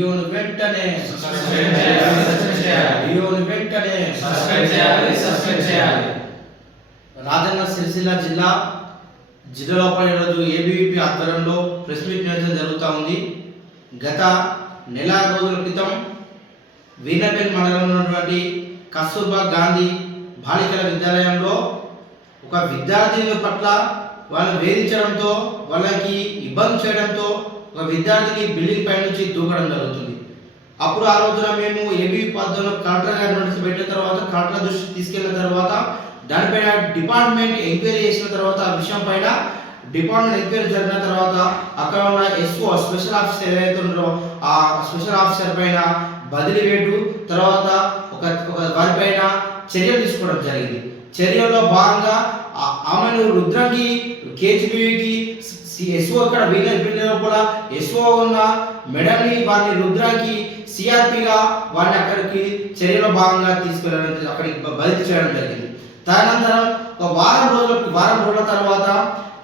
డియోను వెంటనే సస్పెండ్ చేయాలి. సస్పెండ్ చేయాలి. డియోను వెంటనే సస్పెండ్ చేయాలి సస్పెండ్ చేయాలి. రాజన్న సిరిసిల్ల జిల్లా జిల్లాలోపల ఈరోజు ఏబీవీపీ ఆధ్వర్యంలో ప్రెస్ మీట్ నిర్వహించడం జరుగుతూ ఉంది. గత నెల రోజుల క్రితం వీణపేట్ మండలంలో ఉన్నటువంటి కస్తూర్బా గాంధీ బాలికల విద్యాలయంలో ఒక విద్యార్థిని పట్ల వాళ్ళని వేధించడంతో వాళ్ళకి ఇబ్బంది చేయడంతో ఒక విద్యార్థిని బిల్డింగ్ పై నుంచి దూకడం జరుగుతుంది. అప్పుడు ఆ రోజున మేము ఏబీ పద్ధతిలో కలెక్టర్ గారి నోటీస్ పెట్టిన తర్వాత కలెక్టర్ దృష్టికి తీసుకెళ్ళిన తర్వాత దానిపైన డిపార్ట్మెంట్ ఎంక్వైరీ చేసిన తర్వాత ఆ విషయం పైన డిపార్ట్మెంట్ ఎంక్వైరీ జరిగిన తర్వాత అక్కడ ఉన్న ఎస్ఓ స్పెషల్ ఆఫీసర్ ఏదైతే ఉన్నారో ఆ స్పెషల్ ఆఫీసర్ పైన బదిలీ వేటు తర్వాత ఒక ఒక వారిపైన చర్యలు తీసుకోవడం జరిగింది. చర్యల్లో భాగంగా ఆమెను రుద్రంకి కేజీబీకి ఎస్ఓ అక్కడ వీలర్ వీళ్ళ లోపల ఎస్ఓ ఉన్న మెడల్ని వారిని రుద్రాకి సిఆర్పిగా వారిని అక్కడికి చర్యలో భాగంగా తీసుకెళ్ళడం అక్కడికి బదిలీ చేయడం జరిగింది. తదనంతరం ఒక వారం రోజుల వారం రోజుల తర్వాత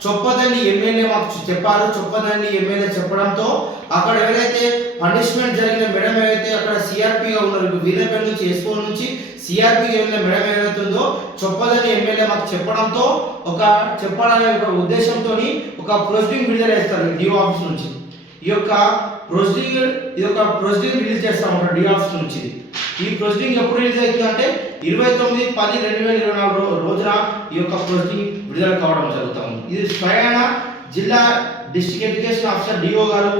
చొప్పదండి ఎమ్మెల్యే మాకు చెప్పారు. చొప్పదండి ఎమ్మెల్యే చెప్పడంతో అక్కడ ఎవరైతే పనిష్మెంట్ జరిగిన మేడం ఏవైతే అక్కడ సిఆర్పిగా ఉన్నారు వీరపల్లి నుంచి ఎస్ఓ నుంచి సిఆర్పి వెళ్ళిన మేడం ఏదైతుందో చొప్పదని ఎమ్మెల్యే మాకు చెప్పడంతో ఒక చెప్పాలనే ఒక ఉద్దేశంతో ఒక ప్రొసీడింగ్ విడుదల చేస్తారు డి ఆఫీస్ నుంచి. ఈ యొక్క ప్రొసీడింగ్ ఇది ఒక ప్రొసీడింగ్ రిలీజ్ చేస్తాం ఒక డి ఆఫీస్ నుంచి. ఈ ప్రొసీడింగ్ ఎప్పుడు రిలీజ్ అవుతుంది అంటే ఇరవై తొమ్మిది పది రెండు వేల ఇరవై నాలుగు రోజున ఈ యొక్క పోస్టింగ్ విడుదల కావడం జరుగుతా ఉంది ఇది స్వయాన జిల్లా డిస్ట్రిక్ట్ ఎడ్యుకేషన్ ఆఫీసర్ డిఓ గారు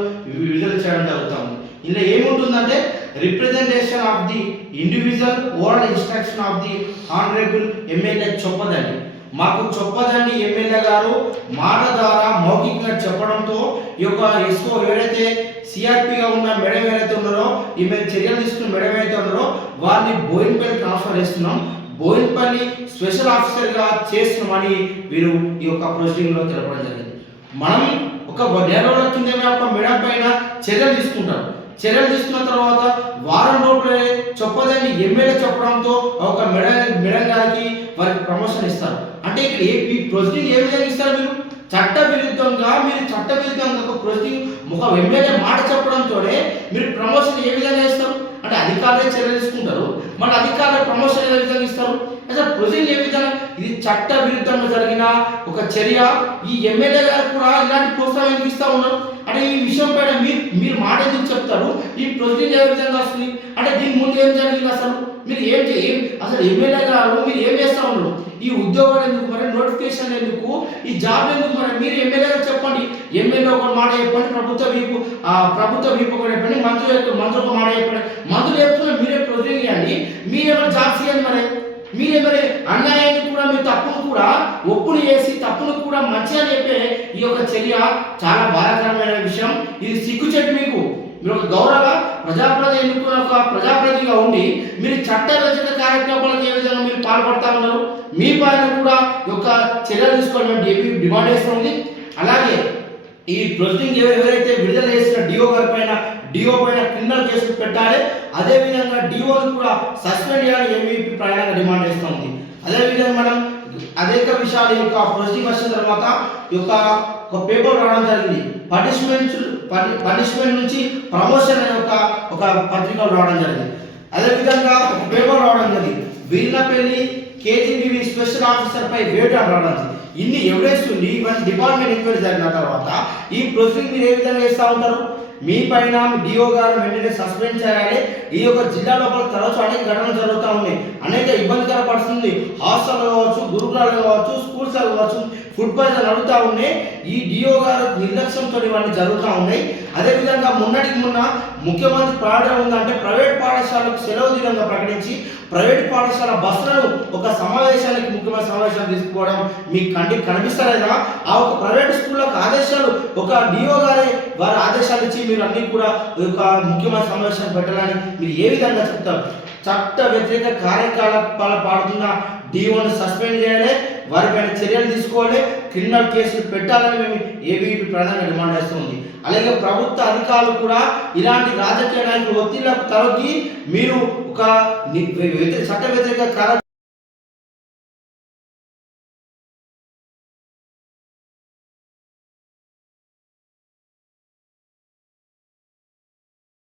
విడుదల చేయడం జరుగుతా ఉంది ఇందులో ఏముంటుందంటే representation of the individual oral instruction of the honourable MLA Choppadandi. మాకు చొప్పదండి ఎమ్మెల్యే గారు. మాట ద్వారా మౌఖికంగా చెప్పడంతో ఈ యొక్క ఎస్ఓ ఎవరైతే సిఆర్పిగా ఉన్న మేడం ఏదైతే ఉన్నారో ఈమె చర్యలు తీసుకున్న మేడం ఏదైతే ఉన్నారో వారిని బోయిన్పల్లి ట్రాన్స్ఫర్ చేస్తున్నాం. బోయిన్పల్లి స్పెషల్ ఆఫీసర్గా చేస్తున్నామని వీరు ఈ యొక్క ప్రొసీడింగ్లో తెలపడం జరిగింది. మనం ఒక నెల రోజుల కింద ఒక మేడం పైన చర్యలు తీసుకుంటారు చర్యలు తీసుకున్న తర్వాత వారం రోజులే చెప్పదండి ఎమ్మెల్యే చెప్పడంతో ఒక మెడ మేడం గారికి వారికి ప్రమోషన్ ఇస్తారు. అంటే ఇక్కడ ఏ ఈ ప్రొసీడింగ్ ఏ విధంగా ఇస్తారు మీరు? చట్ట విరుద్ధంగా మీరు చట్ట విరుద్ధంగా ఒక ప్రొసీడింగ్ ఒక ఎమ్మెల్యే మాట చెప్పడంతోనే మీరు ప్రమోషన్ ఏ విధంగా ఇస్తారు అంటే అధికారులే చర్య తీసుకుంటారు. మన అధికారులు ప్రమోషన్ ఏ విధంగా ఇస్తారు? అసలు ప్రొసీడింగ్ ఏ విధంగా? ఇది చట్ట విరుద్ధంగా జరిగిన ఒక చర్య. ఈ ఎమ్మెల్యే గారు కూడా ఇలాంటి ప్రోత్సాహం ఎందుకు ఇస్తా ఉన్నారు? అంటే ఈ విషయం పైన మీరు మీరు మాట ఈ ఏ విధంగా వస్తుంది అంటే దీని ముందు ఏం జరిగింది అసలు? మీరు ఏం చేయి అసలు ఎమ్మెల్యే గారు మీరు ఏం చేస్తా ఉన్నారు? ఈ ఉద్యోగాలు ఎందుకు మరి? నోటిఫికేషన్ ఎందుకు? ఈ జాబ్ ఎందుకు మరి? మీరు ఎమ్మెల్యే గారు చెప్పండి. ఎమ్మెల్యే ఒక మాట చెప్పండి ప్రభుత్వ వీపు ఆ ప్రభుత్వ వీపు ఒక చెప్పండి మంత్రులు యొక్క- మంత్రులు ఒక మాట చెప్పండి. మంత్రులు చెప్తున్నారు మీరే ప్రొసీడింగ్ చేయండి. మీరేమైనా జాబ్ చేయండి మరి? మీరే మరి అన్యాయాన్ని కూడా మీ తప్పును కూడా ఒప్పులు చేసి తప్పును కూడా మంచిగా చెప్పే ఈ యొక్క చర్య చాలా బాధాకరమైన విషయం. ఇది సిగ్గుచెట్టు మీకు. మీరు ఒక గౌరవ ప్రజాప్రతి ఎన్నుకున్న ఒక ప్రజాప్రతిగా ఉండి మీరు చట్ట రచన కార్యక్రమాలకు ఏ విధంగా మీరు పాల్పడతా ఉన్నారు? మీ పైన కూడా యొక్క చర్యలు తీసుకోవాలి మేము ఏపీ డిమాండ్ చేస్తుంది అలాగే ఈ ప్రొసీడింగ్ ఎవరైతే విడుదల చేసిన డిఓ గారి పైన డిఓ పైన క్రిమినల్ కేసులు పెట్టాలి. అదేవిధంగా డిఓని కూడా సస్పెండ్ చేయాలని ఏబీపీ ప్రయాణంగా డిమాండ్ చేస్తూ ఉంది. మనం అనేక విషయాలు యొక్క ప్రొసీడింగ్ వచ్చిన తర్వాత ఈ యొక్క ఒక పేపర్ రావడం జరిగింది. పనిష్మెంట్స్ పనిష్మెంట్ నుంచి ప్రమోషన్ అనే ఒక ఒక పత్రిక రావడం జరిగింది. అదేవిధంగా ఒక పేపర్ రావడం జరిగింది. వీళ్ళపల్లి కేజీబీవీ స్పెషల్ ఆఫీసర్ పై వేటు రావడం జరిగింది. ఇన్ని ఎవిడెన్స్ ఉండి ఇవన్నీ డిపార్ట్మెంట్ ఎంక్వైరీ జరిగిన తర్వాత ఈ ప్రొసీడింగ్ మీరు ఏ విధంగా చేస్తూ ఉంటారు? మీ పైన డిఓ గారు వెంటనే సస్పెండ్ చేయాలి. ఈ యొక్క జిల్లా లోపల తరచు అనేక ఘటనలు జరుగుతూ ఉన్నాయి. అనేక ఇబ్బందికర పడుతుంది హాస్టల్ కావచ్చు గురుకులాలు కావచ్చు స్కూల్స్ కావచ్చు ఫుడ్ పాయిజన్ అడుగుతూ ఉన్నాయి. ఈ డిఓ గారు నిర్లక్ష్యంతో ఇవన్నీ జరుగుతూ ఉన్నాయి. అదేవిధంగా మొన్నటికి మొన్న ముఖ్యమంత్రి ప్రారంభం ఉందంటే ప్రైవేట్ పాఠశాలకు సెలవు దినంగా ప్రకటించి ప్రైవేట్ పాఠశాల బస్సులను ఒక సమావేశానికి ముఖ్యమైన సమావేశాలు తీసుకోవడం మీకు కంటికి కనిపిస్తలేదా? ఆ ఒక ప్రైవేట్ స్కూళ్ళకు ఆదేశాలు ఒక డిఓ గారే వారి ఆదేశాలు ఇచ్చి మీరు అన్ని కూడా ఒక ముఖ్యమైన సమావేశాలు పెట్టాలని మీరు ఏ విధంగా చెప్తారు? చట్ట వ్యతిరేక కార్యకలాపాలు పాడుతున్న డిఓని సస్పెండ్ చేయాలి. వారిపైన చర్యలు తీసుకోవాలి. క్రిమినల్ కేసులు పెట్టాలని మేము ఏబీపీ ప్రధానంగా డిమాండ్ చేస్తుంది. అలాగే ప్రభుత్వ అధికారులు కూడా ఇలాంటి రాజకీయ నాయకులు ఒత్తిళ్ళకు తలొగ్గి మీరు ఒక చట్ట వ్యతిరేక